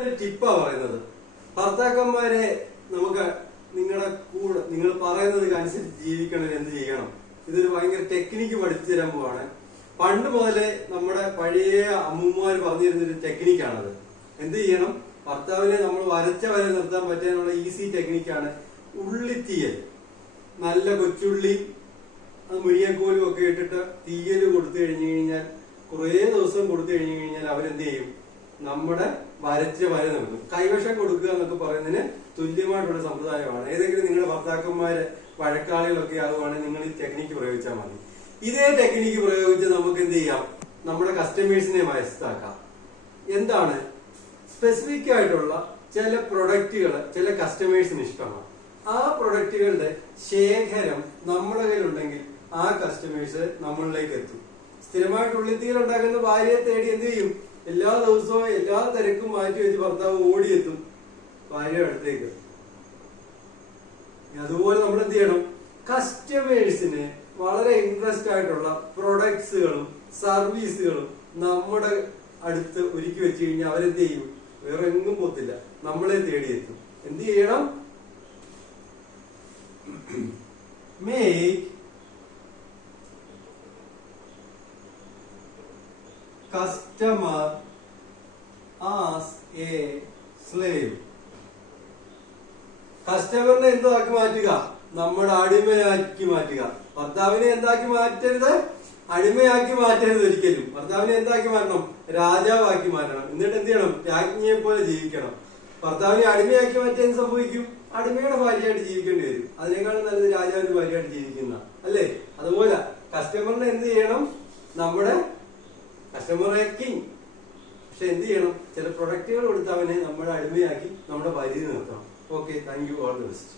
ഒരു ടിപ്പാ പറയുന്നത്. ഭർത്താക്കന്മാരെ നമുക്ക് നിങ്ങളുടെ കൂടെ നിങ്ങൾ പറയുന്നത് അനുസരിച്ച് ജീവിക്കണം എന്ത് ചെയ്യണം? ഇതൊരു ഭയങ്കര ടെക്നിക്ക് പഠിച്ചു തരാൻ പണ്ട് മുതലേ നമ്മുടെ പഴയ അമ്മൂമ്മമാർ പറഞ്ഞിരുന്നൊരു ടെക്നിക്കാണത് എന്ത് ചെയ്യണം? ഭർത്താവിനെ നമ്മൾ വരച്ച വരെ നിർത്താൻ പറ്റാനുള്ള ഈസി ടെക്നിക്കാണ് ഉള്ളിത്തീയൽ നല്ല കൊച്ചുള്ളി അത് മുരിയക്കോലും ഒക്കെ ഇട്ടിട്ട് തീയൽ കൊടുത്തു കഴിഞ്ഞു കഴിഞ്ഞാൽ കുറേ ദിവസം കൊടുത്തു കഴിഞ്ഞു കഴിഞ്ഞാൽ അവരെന്ത് ചെയ്യും? നമ്മുടെ വരച്ച വര നിർത്തും. കൈവശം കൊടുക്കുക എന്നൊക്കെ പറയുന്നതിന് തുല്യമായിട്ടുള്ള സമ്പ്രദായമാണ്. ഏതെങ്കിലും നിങ്ങളുടെ ഭർത്താക്കന്മാര് വഴക്കാളികളൊക്കെ ആകുവാണെങ്കിൽ നിങ്ങൾ ഈ ടെക്നിക്ക് പ്രയോഗിച്ചാൽ മതി. ഇതേ ടെക്നിക്ക് പ്രയോഗിച്ച് നമുക്ക് എന്ത് ചെയ്യാം? നമ്മുടെ കസ്റ്റമേഴ്സിനെ മനസ്സിലാക്കാം. എന്താണ്? സ്പെസിഫിക് ആയിട്ടുള്ള ചില പ്രൊഡക്റ്റുകൾ ചില കസ്റ്റമേഴ്സിന് ഇഷ്ടമാണ്. ആ പ്രൊഡക്റ്റുകളുടെ ശേഖരം നമ്മുടെ കയ്യിലുണ്ടെങ്കിൽ ആ കസ്റ്റമേഴ്സ് നമ്മളിലേക്ക് എത്തും. സ്ഥിരമായിട്ട് ഉള്ളിത്തീയിൽ ഉണ്ടാക്കുന്ന ഭാര്യയെ തേടി എന്ത് ചെയ്യും? എല്ലാ ദിവസവും എല്ലാ തിരക്കും മാറ്റി വെച്ച് ഭർത്താവ് ഓടിയെത്തും ഭാര്യ അടുത്തേക്ക്. അതുപോലെ നമ്മൾ എന്ത് ചെയ്യണം? കസ്റ്റമേഴ്സിന് വളരെ ഇൻട്രസ്റ്റ് ആയിട്ടുള്ള പ്രൊഡക്ട്സുകളും സർവീസുകളും നമ്മുടെ അടുത്ത് ഒരുക്കി വെച്ച് കഴിഞ്ഞാൽ അവരെന്ത് ചെയ്യും? വേറെ എങ്ങും പോത്തില്ല. നമ്മളെ തേടിയെത്തും. എന്ത് ചെയ്യണം? Make customer as a slave കസ്റ്റമറിനെ എന്താക്കി മാറ്റുക? നമ്മുടെ അടിമയാക്കി മാറ്റുക. ഭർത്താവിനെ എന്താക്കി മാറ്റരുത്? അടിമയാക്കി മാറ്റരുത് ഒരിക്കലും. ഭർത്താവിനെ എന്താക്കി മാറ്റണം? രാജാവാക്കി മാറ്റണം. എന്നിട്ട് എന്ത് ചെയ്യണം? രാജ്ഞിയെ പോലെ ജീവിക്കണം. ഭർത്താവിനെ അടിമയാക്കി മാറ്റി എന്ത് സംഭവിക്കും? അടിമയുടെ ഭാര്യയായിട്ട് ജീവിക്കേണ്ടി വരും. അതിനേക്കാളും നല്ലത് രാജാവിന്റെ ഭാര്യയായിട്ട് ജീവിക്കുന്ന അല്ലേ? അതുപോലെ കസ്റ്റമറിനെ എന്ത് ചെയ്യണം? നമ്മുടെ കസ്റ്റമർ കിങ് പക്ഷെ എന്ത് ചെയ്യണം? ചില പ്രൊഡക്റ്റുകൾ കൊടുത്ത് അവനെ നമ്മുടെ അടിമയാക്കി നമ്മുടെ പരിധി നിർത്തണം. Okay thank you all the best